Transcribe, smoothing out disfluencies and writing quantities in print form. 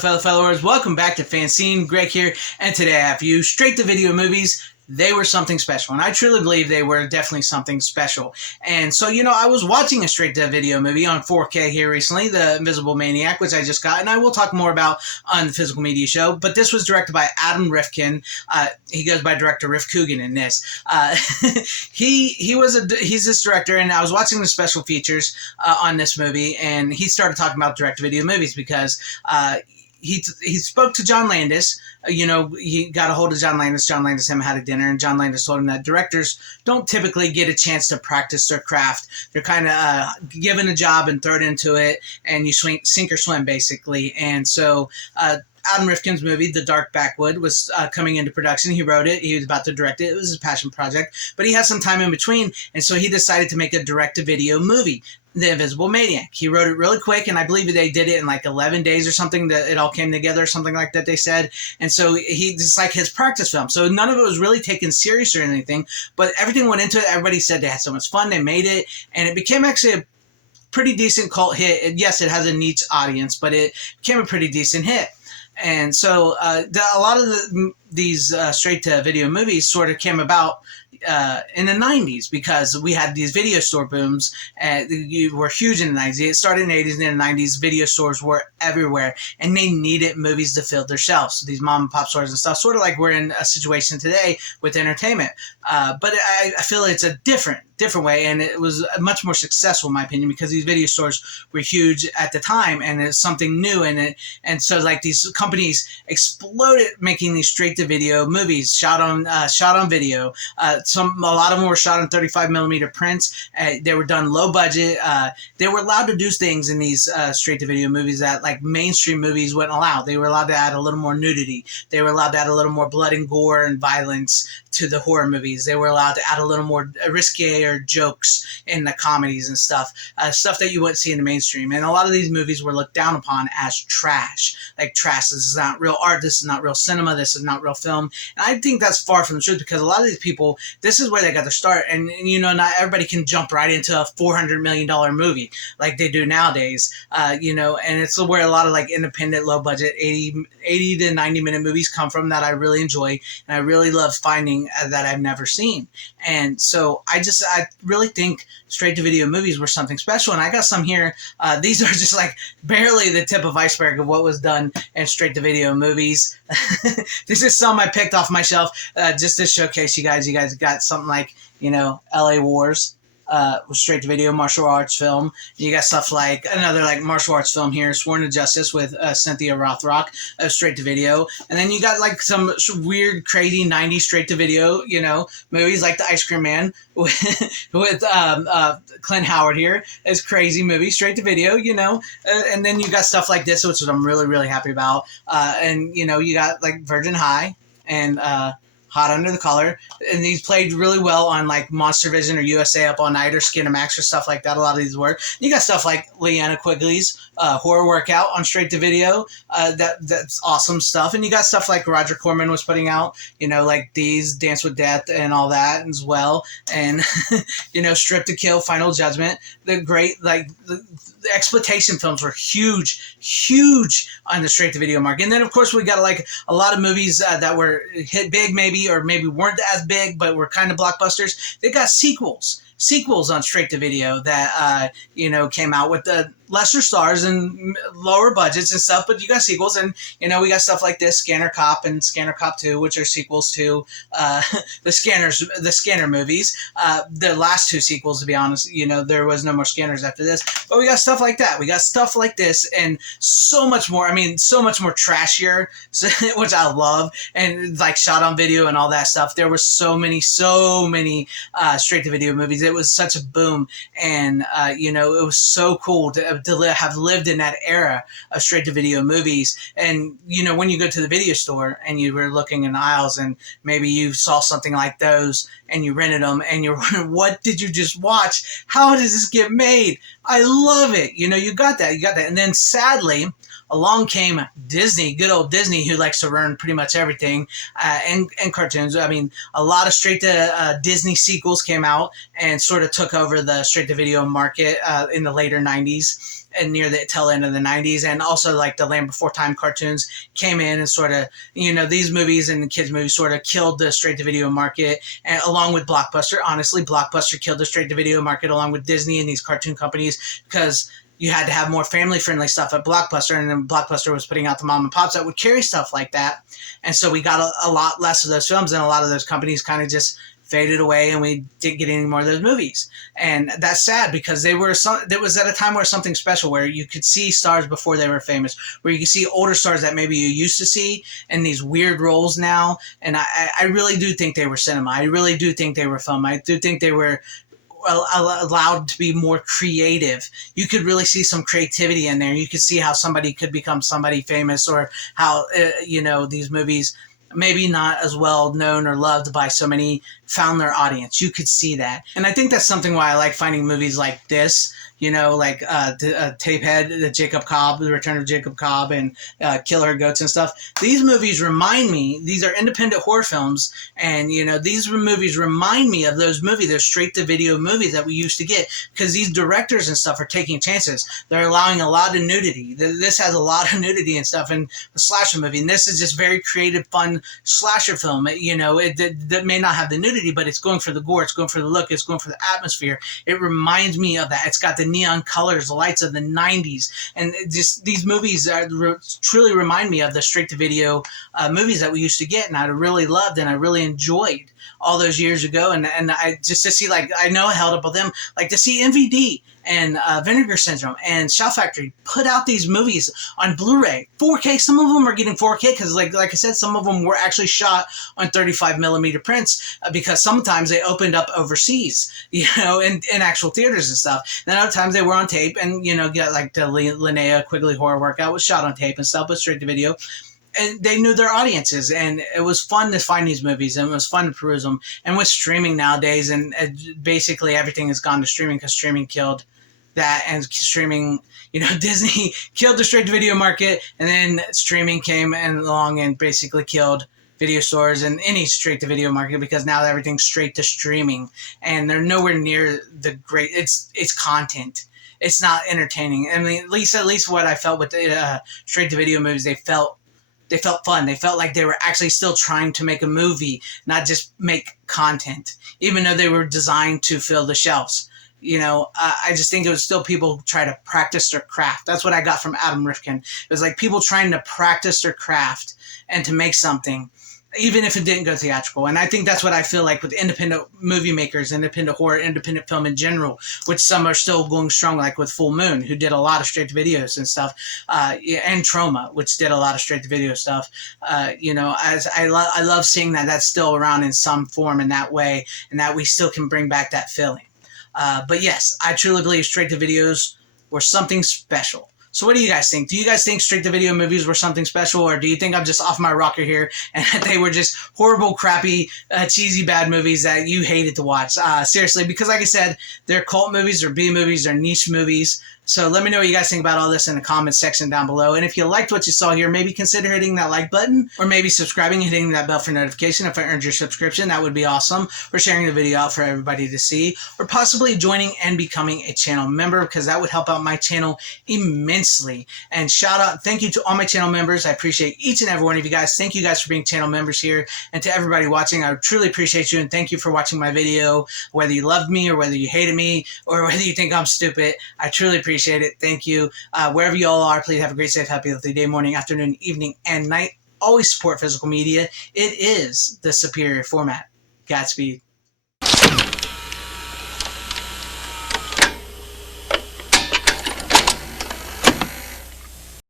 followers. Welcome back to FanZcene. Greg here, and today I have for you straight-to-video movies. They were something special, and I truly believe they were definitely something special. And so, I was watching a straight-to-video movie on 4K here recently, The Invisible Maniac, which I just got, and I will talk more about on the Physical Media Show. But this was directed by Adam Rifkin. He goes by director Riff Coogan in this. He's this director, and I was watching the special features on this movie, and he started talking about direct-to-video movies because he spoke to John Landis. He got a hold of John Landis. John Landis and him had a dinner, and John Landis told him that directors don't typically get a chance to practice their craft. They're kind of given a job and thrown into it, and you sink or swim, basically. And so Adam Rifkin's movie, The Dark Backwood, was coming into production. He wrote it. He was about to direct it. It was his passion project. But he had some time in between, and so he decided to make a direct-to-video movie, The Invisible Maniac. He wrote it really quick, and I believe they did it in like 11 days or something, that it all came together, something like that, they said. And so it's like his practice film. So none of it was really taken serious or anything, but everything went into it. Everybody said they had so much fun. They made it, and it became actually a pretty decent cult hit. And yes, it has a niche audience, but it became a pretty decent hit. And so a lot of these straight-to-video movies sort of came about in the 90s because we had these video store booms. You were huge in the 90s. It started in the 80s, and in the 90s, video stores were everywhere, and they needed movies to fill their shelves. So these mom-and-pop stores and stuff, sort of like we're in a situation today with entertainment. But I feel it's a different way, and it was much more successful in my opinion because these video stores were huge at the time, and it's something new, and so like these companies exploded making these straight-to-video movies shot on video. A lot of them were shot on 35mm prints. They were done low budget. They were allowed to do things in these straight-to-video movies that like mainstream movies wouldn't allow. They were allowed to add a little more nudity. They were allowed to add a little more blood and gore and violence to the horror movies. They were allowed to add a little more risque or jokes in the comedies and stuff that you wouldn't see in the mainstream. And a lot of these movies were looked down upon as trash. Like trash, this is not real art, this is not real cinema, this is not real film. And I think that's far from the truth because a lot of these people, this is where they got their start. And not everybody can jump right into a $400 million movie like they do nowadays. And it's where a lot of like independent, low budget, 80 to 90 minute movies come from that I really enjoy and I really love finding that I've never seen. And so I really think straight-to-video movies were something special, and I got some here. These are just like barely the tip of iceberg of what was done in straight-to-video movies. This is some I picked off my shelf just to showcase you guys. You guys got something like, LA Wars. Straight to video martial arts film. You got stuff like another like martial arts film here, Sworn to Justice with Cynthia Rothrock, straight to video. And then you got like some weird, crazy 90s straight to video, movies like The Ice Cream Man with Clint Howard here. It's crazy movie, straight to video, and then you got stuff like this, which I'm really, really happy about. And you got like Virgin High and Hot Under the Collar, and these played really well on like Monster Vision or USA Up All Night or Skinamax or stuff like that. A lot of these were. You got stuff like Leanna Quigley's Horror Workout on straight to video. That's awesome stuff. And you got stuff like Roger Corman was putting out, like these Dance with Death and all that as well. And Strip to Kill, Final Judgment. The great the exploitation films were huge on the straight to video market. And then of course we got like a lot of movies that were hit big maybe, or maybe weren't as big but were kind of blockbusters. They got sequels on straight to video that came out with the lesser stars and lower budgets and stuff, but you got sequels, and we got stuff like this, Scanner Cop and Scanner Cop 2, which are sequels to the Scanner movies. The last two sequels, to be honest, there was no more Scanners after this, but we got stuff like that. We got stuff like this and so much more. I mean, so much more trashier, which I love, and like shot on video and all that stuff. There were so many straight to video movies. It was such a boom, and it was so cool to have lived in that era of straight-to-video movies. And, when you go to the video store and you were looking in the aisles and maybe you saw something like those and you rented them and you're wondering, what did you just watch? How does this get made? I love it. You got that. And then sadly, along came Disney, good old Disney, who likes to run pretty much everything, and cartoons. I mean, a lot of straight-to Disney sequels came out and sort of took over the straight-to-video market in the later 90s. and near the tail end of the 90s, and also like the Land Before Time cartoons came in and sort of, these movies and kids movies sort of killed the straight to video market, and along with Blockbuster. Honestly, Blockbuster killed the straight to video market along with Disney and these cartoon companies, because you had to have more family-friendly stuff at Blockbuster, and then Blockbuster was putting out the mom and pops that would carry stuff like that. And so we got a lot less of those films, and a lot of those companies kind of just faded away, and we didn't get any more of those movies. And that's sad, because it was at a time where something special, where you could see stars before they were famous, where you could see older stars that maybe you used to see in these weird roles now. And I really do think they were cinema. I really do think they were film. I do think they were allowed to be more creative. You could really see some creativity in there. You could see how somebody could become somebody famous, or how these movies, maybe not as well known or loved by so many, found their audience. You could see that. And I think that's something why I like finding movies like this, like Tapehead, the Jacob Cobb, The Return of Jacob Cobb, and Killer Goats and stuff. These movies remind me, these are independent horror films, and these movies remind me of those straight-to-video movies that we used to get, because these directors and stuff are taking chances. They're allowing a lot of nudity. This has a lot of nudity and stuff in the slasher movie, and this is just very creative, fun slasher film. That may not have the nudity, but it's going for the gore, it's going for the look, it's going for the atmosphere. It reminds me of that. It's got the neon colors, the lights of the 90s, and just these movies truly remind me of the straight-to-video movies that we used to get, and I really loved and I really enjoyed all those years ago. And I just to see, like, I know I held up with them, like to see MVD and Vinegar Syndrome and Shout Factory put out these movies on Blu-ray, 4K. Some of them are getting 4K because, like I said, some of them were actually shot on 35 millimeter prints, because sometimes they opened up overseas, in actual theaters and stuff. And other times they were on tape, and get like the Linnea Quigley Horror Workout was shot on tape and stuff, but straight to video. And they knew their audiences, and it was fun to find these movies, and it was fun to peruse them. And with streaming nowadays, and basically everything has gone to streaming, because streaming killed that, and streaming, Disney killed the straight-to-video market, and then streaming came along and basically killed video stores and any straight-to-video market, because now everything's straight to streaming, and they're nowhere near the great. It's content. It's not entertaining. I mean, at least what I felt with the straight-to-video movies, they felt fun. They felt like they were actually still trying to make a movie, not just make content, even though they were designed to fill the shelves. I just think it was still people try to practice their craft. That's what I got from Adam Rifkin. It was like people trying to practice their craft and to make something, even if it didn't go theatrical. And I think that's what I feel like with independent movie makers, independent horror, independent film in general, which some are still going strong, like with Full Moon, who did a lot of straight-to-videos and stuff, and Trauma, which did a lot of straight-to-video stuff. As I love seeing that that's still around in some form in that way, and that we still can bring back that feeling. But yes, I truly believe straight-to-videos were something special. So what do you guys think? Do you guys think straight-to-video movies were something special, or do you think I'm just off my rocker here and that they were just horrible, crappy, cheesy, bad movies that you hated to watch? Seriously, because like I said, they're cult movies, they're B movies, they're niche movies. So let me know what you guys think about all this in the comments section down below. And if you liked what you saw here, maybe consider hitting that like button, or maybe subscribing and hitting that bell for notification if I earned your subscription. That would be awesome. Or sharing the video out for everybody to see, or possibly joining and becoming a channel member, because that would help out my channel immensely. And shout out, thank you to all my channel members. I appreciate each and every one of you guys. Thank you guys for being channel members here. And to everybody watching, I truly appreciate you, and thank you for watching my video, whether you loved me or whether you hated me or whether you think I'm stupid. I truly appreciate it. Thank you. Wherever you all are, please have a great, safe, happy, healthy day, morning, afternoon, evening, and night. Always support physical media. It is the superior format. Godspeed.